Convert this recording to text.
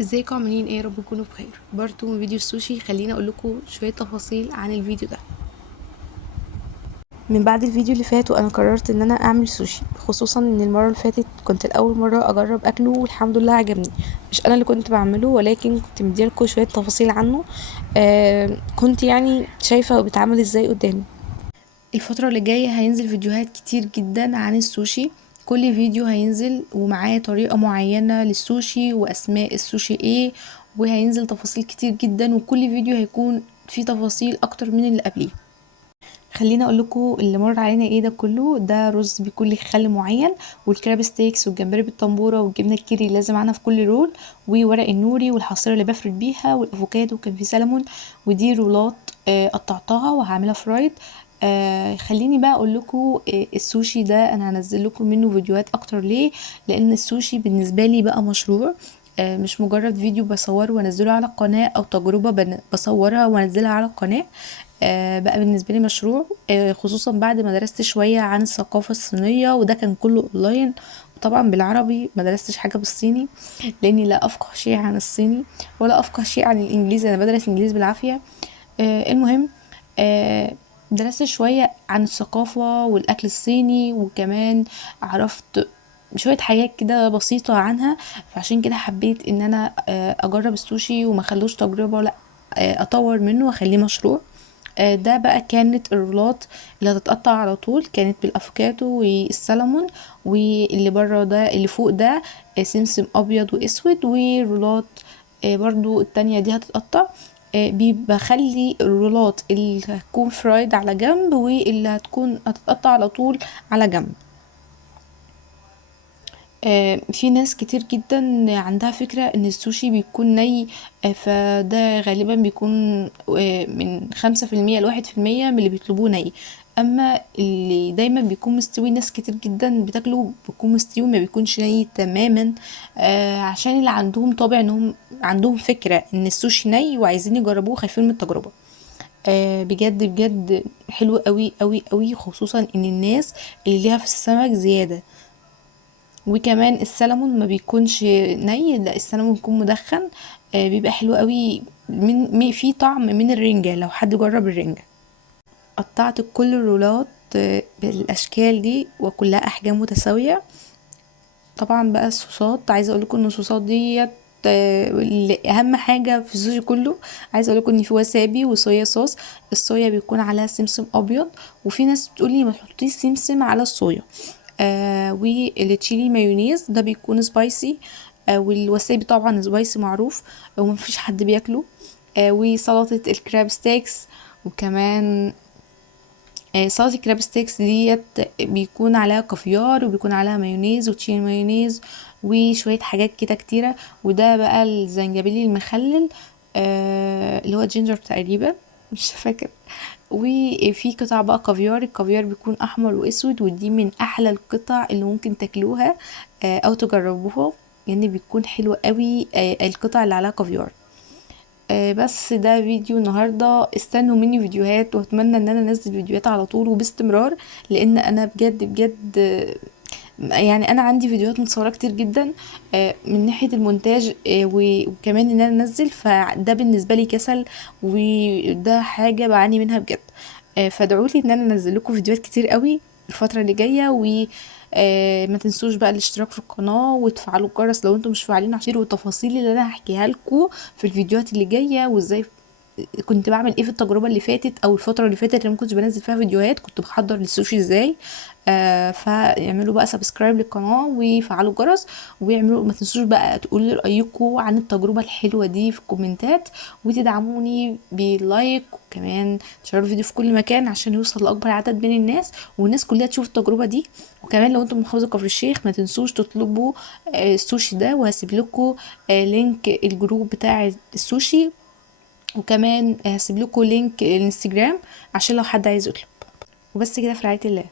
ازيكم عاملين ايه؟ يا رب تكونوا بخير. برضو من فيديو السوشي خليني اقول لكم شويه تفاصيل عن الفيديو ده. من بعد الفيديو اللي فات وانا قررت ان انا اعمل سوشي، خصوصا ان المره اللي فاتت كنت الاول مره اجرب اكله والحمد لله عجبني. مش انا اللي كنت بعمله، ولكن كنت مديلكوا شويه تفاصيل عنه. كنت يعني شايفه بيتعمل ازاي قدامي. الفترة اللي جاية هينزل فيديوهات كتير جدا عن السوشي. كل فيديو هينزل ومعاه طريقة معينة للسوشي واسماء السوشي ايه، وهينزل تفاصيل كتير جدا، وكل فيديو هيكون فيه تفاصيل اكتر من اللي قبليه. خليني اقول لكم اللي مر علينا ايه. ده كله ده رز بيكون ليه خل معين، والكراب ستيكس والجمبري بالطنبوره والجبنه الكيري اللي لازم عنها في كل رول، وورق النوري والحصيره اللي بفرد بيها والافوكادو، وكان في سلمون. ودي رولات قطعتها وهعملها فرايد. خليني بقى اقول لكم السوشي ده انا هنزل لكم منه فيديوهات اكتر. ليه؟ لان السوشي بالنسبه لي بقى مشروع، مش مجرد فيديو بصوره وانزله على القناه او تجربه بصورها وانزلها على القناه. بقى بالنسبه لي مشروع، خصوصا بعد ما درست شويه عن الثقافه الصينيه، وده كان كله اونلاين. طبعا بالعربي، ما درستش حاجه بالصيني لاني لا افقه شيء عن الصيني ولا افقه شيء عن الانجليزي. انا بدرس انجليزي بالعافيه. المهم، آه، درست شويه عن الثقافه والاكل الصيني، وكمان عرفت شويه حاجات كده بسيطه عنها. فعشان كده حبيت ان انا اجرب السوشي وما خلوش تجربه، لا، اطور منه واخليه مشروع. ده بقى كانت الرولات اللي هتتقطع على طول، كانت بالافوكاتو والسلمون، واللي بره ده اللي فوق ده سمسم ابيض واسود، ورولات برضو التانية دي هتتقطع. بخلي الرولات اللي هتكون فرايد على جنب، واللي هتتقطع على طول على جنب. في ناس كتير جدا عندها فكرة ان السوشي بيكون ني. فده غالبا بيكون من 5% ل1% من اللي بيطلبوه ني. اما اللي دايما بيكون مستوي، ناس كتير جدا بتاكله بيكون مستوي، ما بيكونش ني تماما. عشان اللي عندهم طابع انهم عندهم فكرة ان السوشي ني وعايزين يجربوه، خايفين من التجربة. بجد بجد حلو قوي قوي قوي، خصوصا ان الناس اللي ليها في السمك زيادة. وكمان السلمون ما بيكونش ني، لا السلمون بيكون مدخن. بيبقى حلو قوي، فيه طعم من الرنجة لو حد جرب الرنجة. قطعت كل الرولات بالاشكال دي وكلها احجام متساوية. طبعا بقى الصوصات، عايزه اقول لكم ان الصوصات ديت اللي اهم حاجه في السوشي كله. عايزه اقول لكم ان في وسابي وصويا صوص. الصويا بيكون عليها سمسم ابيض، وفي ناس بتقولي ما تحطيش سمسم على الصويا. والتشيلي مايونيز ده بيكون سبايسي. والوسابي طبعا سبايسي معروف ومفيش حد بياكله. وسلطه الكراب ستيكس. وكمان سلطة الكراب ستيكس ديت بيكون عليها كافيار، وبيكون عليها مايونيز وتشيل مايونيز وشوية حاجات كده كتيرة. وده بقى الزنجبيل المخلل، اللي هو جينجر تقريبا، مش فاكر. وفي قطع بقى كافيار. الكافيار بيكون احمر واسود، ودي من احلى القطع اللي ممكن تاكلوها او تجربوها، يعني بيكون حلو قوي القطع اللي عليها كافيار. بس ده فيديو النهاردة. استنوا مني فيديوهات، واتمنى ان انا انزل فيديوهات على طول وباستمرار، لان انا بجد بجد يعني انا عندي فيديوهات متصورة كتير جدا. من ناحية المونتاج وكمان ان انا انزل، فده بالنسبة لي كسل، وده حاجة بعاني منها بجد. فادعولي ان انا انزل لكم فيديوهات كتير قوي الفترة اللي جاية. و ما تنسوش بقى الاشتراك في القناة وتفعلوا الجرس لو انتم مش فاعلين، عشان والتفاصيل اللي انا هحكيها لكم في الفيديوهات اللي جايه، وازاي كنت بعمل ايه في التجربه اللي فاتت او الفتره اللي فاتت اللي ما كنتش بنزل فيها فيديوهات، كنت بحضر للسوشي ازاي. فاعملوا بقى سبسكرايب للقناه وفعلوا الجرس، ويعملوا، ما تنسوش بقى تقولوا لي رايكم عن التجربه الحلوه دي في الكومنتات، وتدعموني بلايك، وكمان تشيروا الفيديو في كل مكان عشان يوصل لاكبر عدد من الناس، والناس كلها تشوف التجربه دي. وكمان لو انتم من محافظه كفر الشيخ، ما تنسوش تطلبوا السوشي ده، وهسيب لكم لينك الجروب بتاع السوشي، وكمان هسيب لكم لينك الانستجرام عشان لو حد عايز يطلب. وبس كده، في رعاية الله.